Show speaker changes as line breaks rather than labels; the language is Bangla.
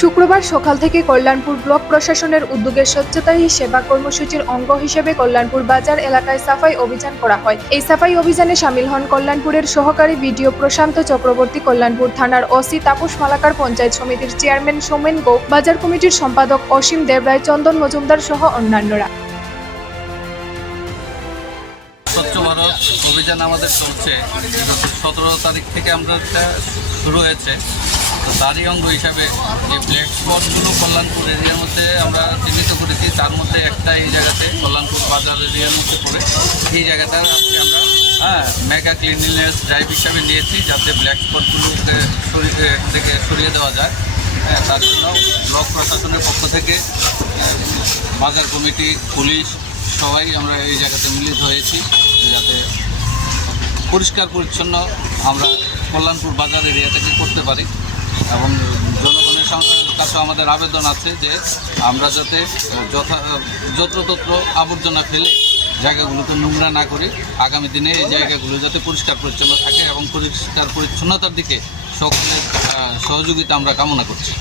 শুক্রবার সকাল থেকে কল্যাণপুর ব্লক প্রশাসনের উদ্যোগে স্বচ্ছতা সেবা কর্মসূচির অঙ্গ হিসেবে কল্যাণপুর বাজার এলাকায় সাফাই অভিযান করা হয়। এই সাফাই অভিযানে সামিল হন কল্যাণপুরের সহকারী বিডিও প্রশান্ত চক্রবর্তী, কল্যাণপুর থানার ওসি তাপস মালাকার, পঞ্চায়েত সমিতির চেয়ারম্যান সোমেন গৌ, বাজার কমিটির সম্পাদক অসীম দেবরায় চন্দন মজুমদার সহ অন্যান্যরা।
স্বচ্ছ ভারত অভিযান আমাদের চলছে। সতেরো তারিখ থেকে আমরা শুরু হয়েছে। তো তারই অঙ্গ হিসাবে যে ব্ল্যাক স্পটগুলো কল্যাণপুর এরিয়ার মধ্যে আমরা চিহ্নিত করেছি তার মধ্যে একটা এই জায়গাতে কল্যাণপুর বাজার এরিয়ার মধ্যে পড়ে। এই জায়গাটা আজকে আমরা হ্যাঁ মেগা ক্লিনলিনেস ড্রাইভ হিসাবে নিয়েছি যাতে ব্ল্যাক স্পটগুলোকে সরিয়ে থেকে সরিয়ে দেওয়া যায়। হ্যাঁ, তার জন্য ব্লক প্রশাসনের পক্ষ থেকে বাজার কমিটি পুলিশ সবাই আমরা এই জায়গাতে মিলিত হয়েছি যাতে পরিষ্কার পরিচ্ছন্ন আমরা কল্যাণপুর বাজার এরিয়া থেকে করতে পারি। এবং জনগণের কাছে আমাদের আবেদন আছে যে আমরা যাতে যথা যত্রতত্র আবর্জনা ফেলে জায়গাগুলোকে নোংরা না করি, আগামী দিনে এই জায়গাগুলো যাতে পরিষ্কার পরিচ্ছন্ন থাকে এবং পরিষ্কার পরিচ্ছন্নতার দিকে সকলের সহযোগিতা আমরা কামনা করছি।